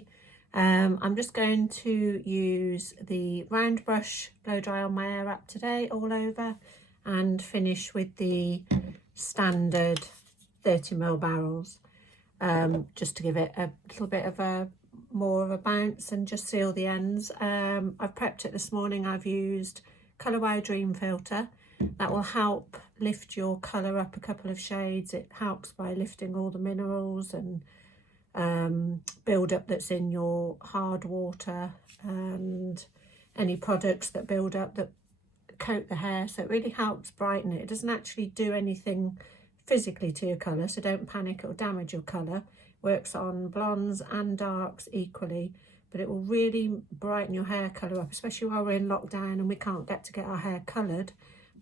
dry. I'm just going to use the round brush blow dry on my air wrap today all over, and finish with the standard 30ml barrels, just to give it a little bit of a more of a bounce and just seal the ends. I've prepped it this morning. I've used Colour Wow Dream Filter. That will help lift your colour up a couple of shades. It helps by lifting all the minerals and build up that's in your hard water and any products that build up that coat the hair. So it really helps brighten it. It doesn't actually do anything physically to your colour, so don't panic, it'll damage your colour. Works on blondes and darks equally, but it will really brighten your hair colour up, especially while we're in lockdown and we can't get our hair coloured.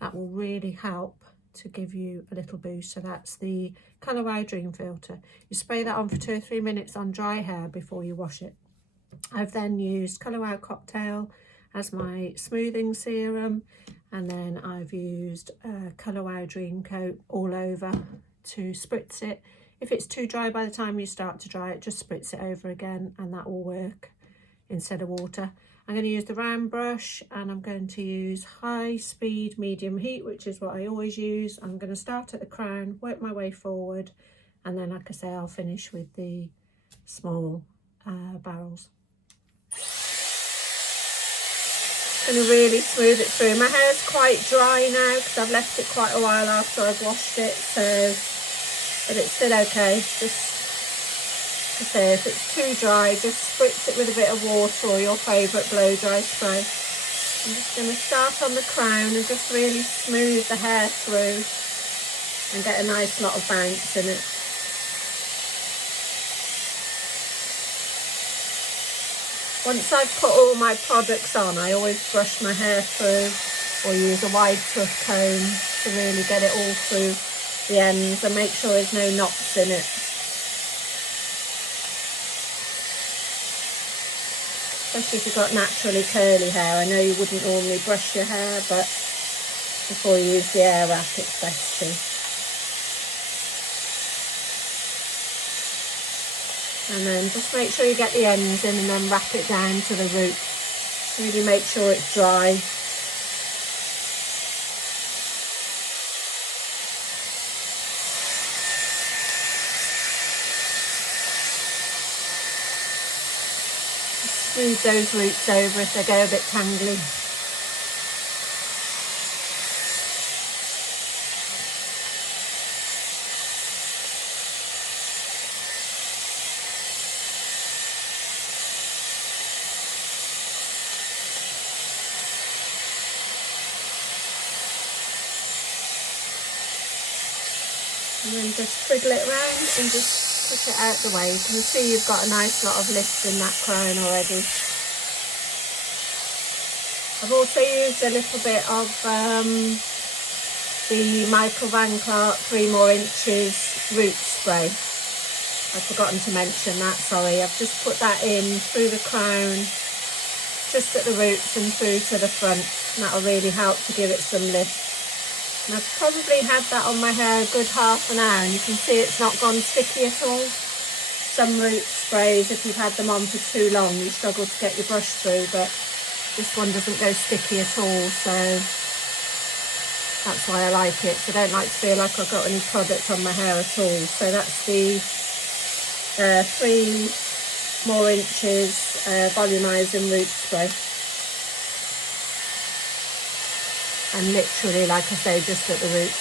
That will really help to give you a little boost. So that's the Colour Wow Dream Filter. You spray that on for 2 or 3 minutes on dry hair before you wash it. I've then used Colour Wow Cocktail as my smoothing serum, and then I've used Colour Wow Dream Coat all over to spritz it. If it's too dry by the time you start to dry it, just spritz it over again and that will work instead of water. I'm going to use the round brush and I'm going to use high speed medium heat, which is what I always use. I'm going to start at the crown, work my way forward, and then, like I say, I'll finish with the small barrels. I'm going to really smooth it through. My hair's quite dry now because I've left it quite a while after I've washed it, so, but it's still okay. Just to say, if it's too dry, just spritz it with a bit of water or your favourite blow dry spray. I'm just going to start on the crown and just really smooth the hair through and get a nice lot of bounce in it. Once I've put all my products on, I always brush my hair through or use a wide tuft comb to really get it all through the ends and make sure there's no knots in it. Especially if you've got naturally curly hair. I know you wouldn't normally brush your hair, but before you use the air wrap, it's best to. And then just make sure you get the ends in and then wrap it down to the root. Really make sure it's dry. Smooth those roots over if they go a bit tangly. And then just twiddle it around and just push it out the way. You can see you've got a nice lot of lift in that crown already. I've also used a little bit of the Michael Van Clark 3 More Inches root spray. I've forgotten to mention that, sorry. I've just put that in through the crown, just at the roots and through to the front. And that'll really help to give it some lift. And I've probably had that on my hair a good half an hour, and you can see it's not gone sticky at all. Some root sprays, if you've had them on for too long, you struggle to get your brush through, but this one doesn't go sticky at all, so that's why I like it. So I don't like to feel like I've got any product on my hair at all. So that's the 3 More Inches volumising root spray. And literally, like I say, just at the roots.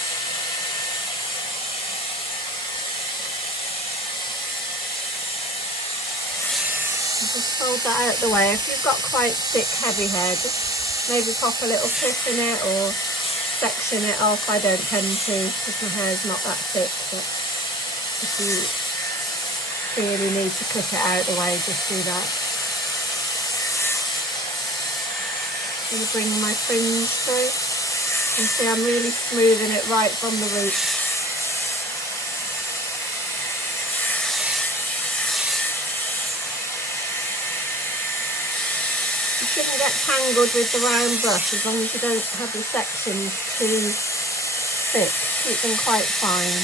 And just fold that out the way. If you've got quite thick, heavy hair, just maybe pop a little clip in it or section it off. I don't tend to because my hair's not that thick, but if you really need to clip it out the way, just do that. I'm going to bring my fringe through. You can see I'm really smoothing it right from the root. You shouldn't get tangled with the round brush as long as you don't have the sections too thick. Keep them quite fine.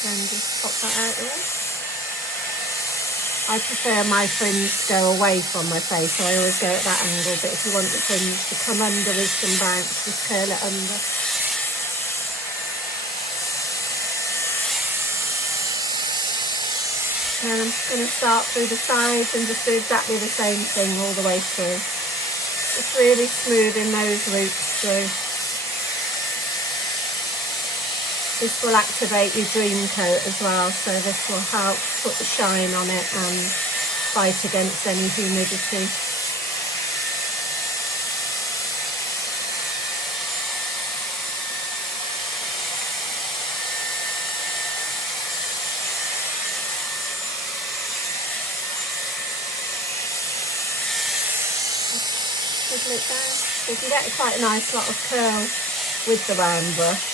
Then just pop that out the way. I prefer my fringe to go away from my face, so I always go at that angle, but if you want the fringe to come under with some bounce, just curl it under. And then I'm just going to start through the sides and just do exactly the same thing all the way through. Just really smoothing those roots through. This will activate your dream coat as well, so this will help put the shine on it and fight against any humidity. Wiggle it down. So you can get quite a nice lot of curl with the round brush,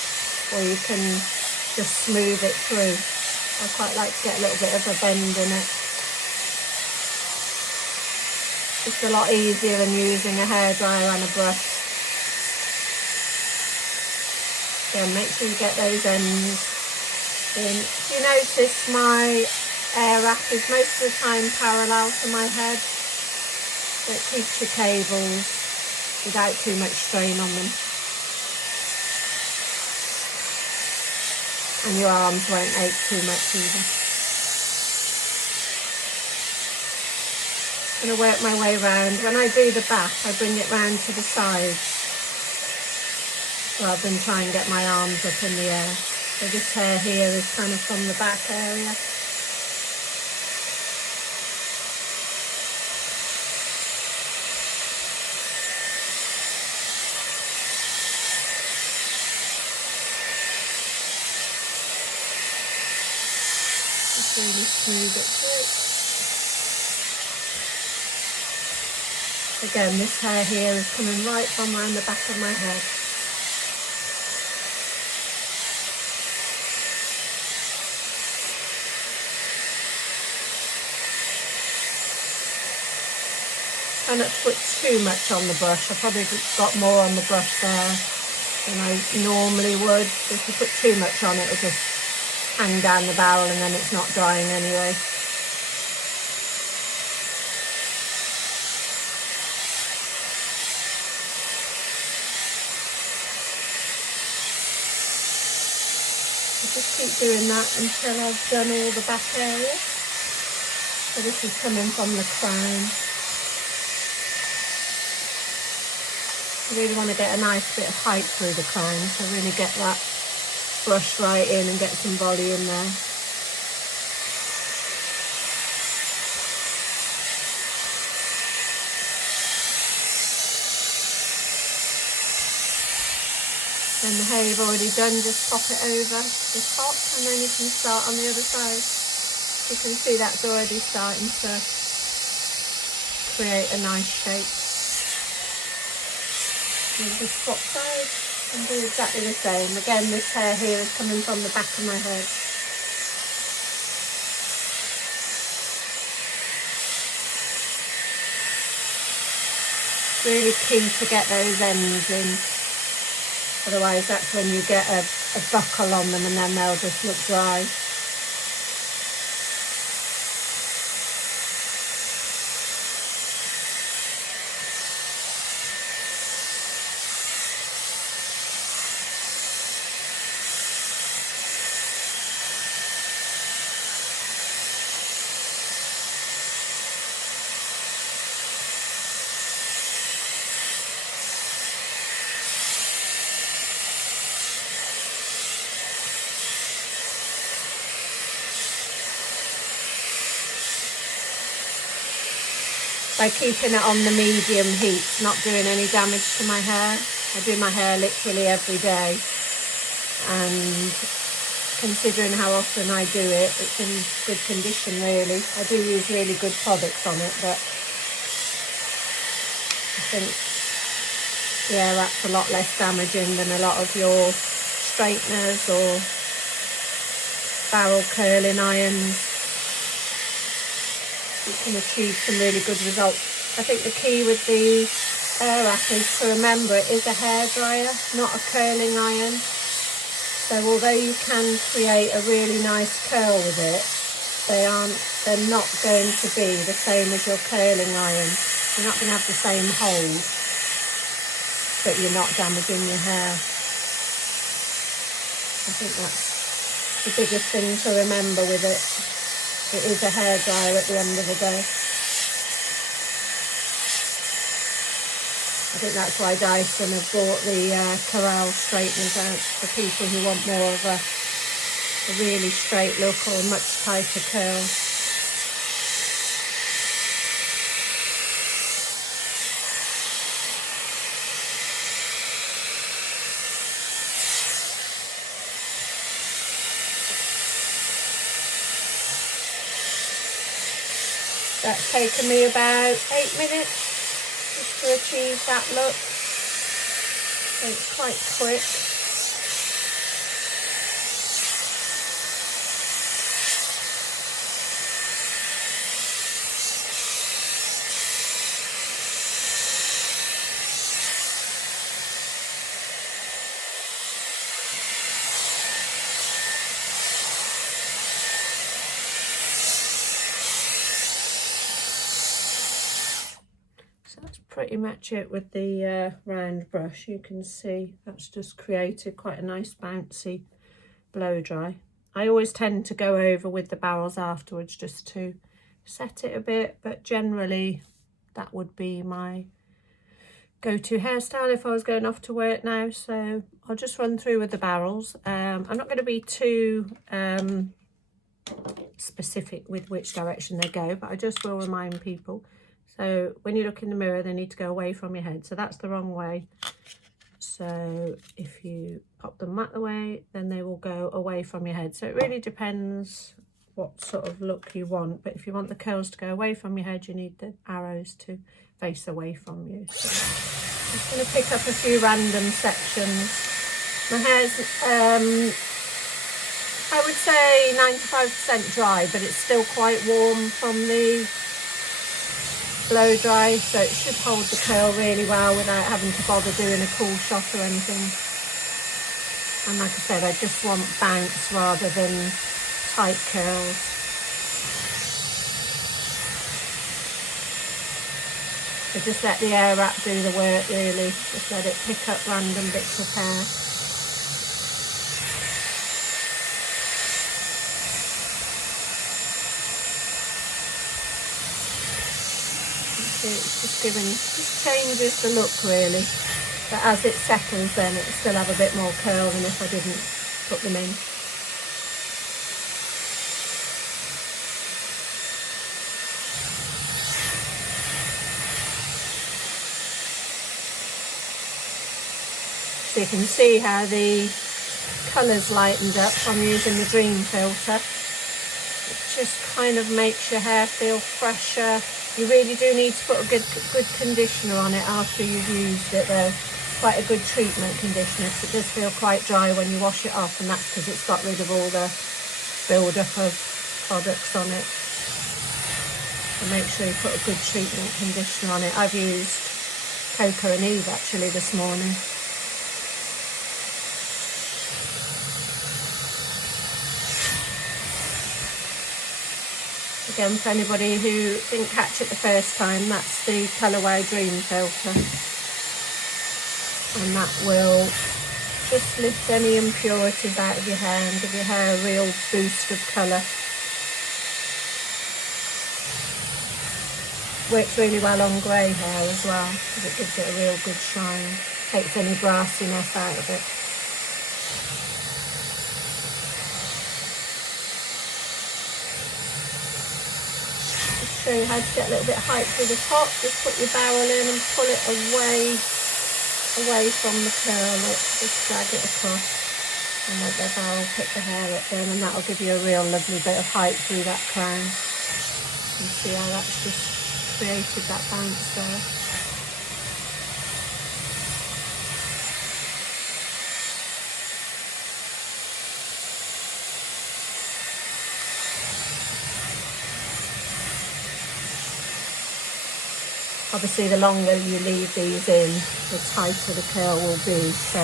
or you can just smooth it through. I quite like to get a little bit of a bend in it. It's a lot easier than using a hairdryer and a brush. Again, make sure you get those ends in. If you notice, my air wrap is most of the time parallel to my head. So it keeps your cables without too much strain on them. And your arms won't ache too much either. I'm going to work my way round. When I do the back, I bring it round to the sides rather than try and get my arms up in the air. So this hair here is kind of from the back area. Really smooth it through. Again, this hair here is coming right from around the back of my head. Try not to put too much on the brush. I probably got more on the brush there than I normally would. If you put too much on it, it'll just hang down the barrel and then it's not drying anyway. I'll just keep doing that until I've done all the back area. So this is coming from the crown. I really want to get a nice bit of height through the crown, so really get that brush right in and get some volume there. Then the hair you've already done, just pop it over the top and then you can start on the other side. You can see that's already starting to create a nice shape. You just swap sides and do exactly the same. Again, this hair here is coming from the back of my head. Really key to get those ends in. Otherwise, that's when you get a buckle on them and then they'll just look dry. By keeping it on the medium heat, not doing any damage to my hair. I do my hair literally every day, and considering how often I do it, it's in good condition really. I do use really good products on it, but I think the air wrap's a lot less damaging than a lot of your straighteners or barrel curling irons. You can achieve some really good results. I think the key with the air wrap is to remember it is a hairdryer, not a curling iron. So although you can create a really nice curl with it, they're not going to be the same as your curling iron. You're not going to have the same hold, but you're not damaging your hair. I think that's the biggest thing to remember with it. It is a hairdryer at the end of the day. I think that's why Dyson have brought the corral straighteners out for people who want more of a really straight look or a much tighter curl. That's taken me about 8 minutes just to achieve that look. So it's quite quick. That's pretty much it with the round brush. You can see that's just created quite a nice bouncy blow dry. I always tend to go over with the barrels afterwards just to set it a bit, but generally that would be my go-to hairstyle if I was going off to work now. So I'll just run through with the barrels. I'm not going to be too specific with which direction they go, but I just will remind people. So when you look in the mirror, they need to go away from your head. So that's the wrong way. So if you pop them that way, then they will go away from your head. So it really depends what sort of look you want. But if you want the curls to go away from your head, you need the arrows to face away from you. So I'm just going to pick up a few random sections. My hair's, I would say 95% dry, but it's still quite warm from the blow dry, so it should hold the curl really well without having to bother doing a cool shot or anything. And like I said, I just want bounce rather than tight curls. So just let the air wrap do the work really, just let it pick up random bits of hair. It's just changes the look really, but as it settles then it'll still have a bit more curl than if I didn't put them in. So you can see how the colours lightened up from using the green filter. It just kind of makes your hair feel fresher. You really do need to put a good conditioner on it after you've used it though. Quite a good treatment conditioner, because it does feel quite dry when you wash it off, and that's because it's got rid of all the build-up of products on it. So make sure you put a good treatment conditioner on it. I've used Cocoa and Eve actually this morning. Again, for anybody who didn't catch it the first time, that's the Colourway Dream filter. And that will just lift any impurities out of your hair and give your hair a real boost of colour. Works really well on grey hair as well, because it gives it a real good shine. Takes any brassiness out of it. Show you how to get a little bit height through the top. Just put your barrel in and pull it away from the curl. Just drag it across and let the barrel pick the hair up then, and that'll give you a real lovely bit of height through that crown. You can see how that's just created that bounce there. Obviously the longer you leave these in, the tighter the curl will be, so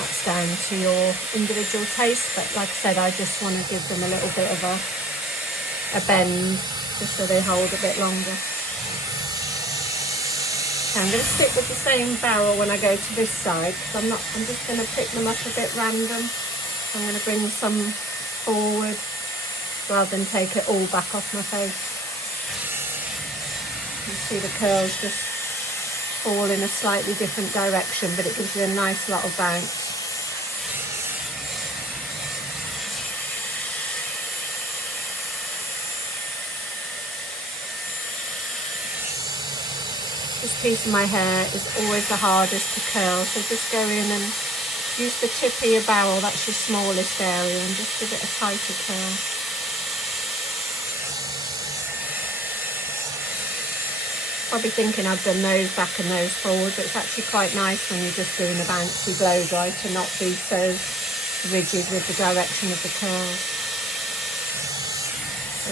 That's down to your individual taste, but like I said, I just want to give them a little bit of a bend, just so they hold a bit longer. Okay, I'm going to stick with the same barrel when I go to this side, because I'm just going to pick them up a bit random. I'm going to bring some forward rather than take it all back off my face. You see the curls just fall in a slightly different direction, but it gives you a nice lot of bounce. This piece of my hair is always the hardest to curl, so just go in and use the tip of your barrel, that's your smallest area, and just give it a tighter curl. Probably thinking I've done those back and those forward, but it's actually quite nice when you're just doing a bouncy blow dry to not be so rigid with the direction of the curl.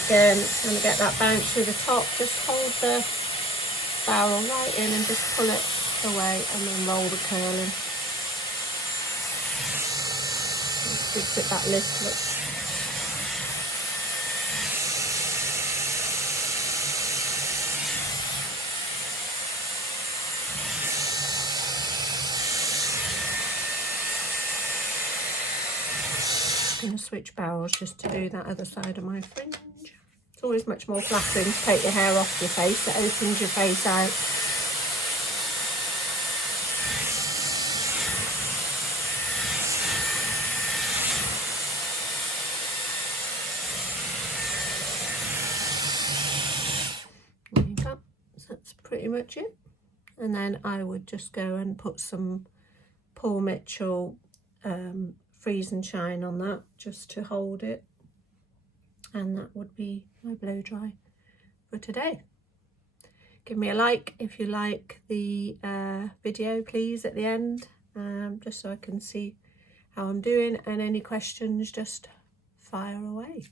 Again, going to get that bounce through the top, just hold the barrel right in and just pull it away and then roll the curl in. Just gives it that lift look. I'm going to switch barrels just to do that other side of my fringe. It's always much more flattering to take your hair off your face. It opens your face out. There you go. So that's pretty much it. And then I would just go and put some Paul Mitchell Freeze and Shine on that just to hold it. And that would be my blow dry for today. Give me a like if you like the video, please, at the end, just so I can see how I'm doing, and any questions, just fire away.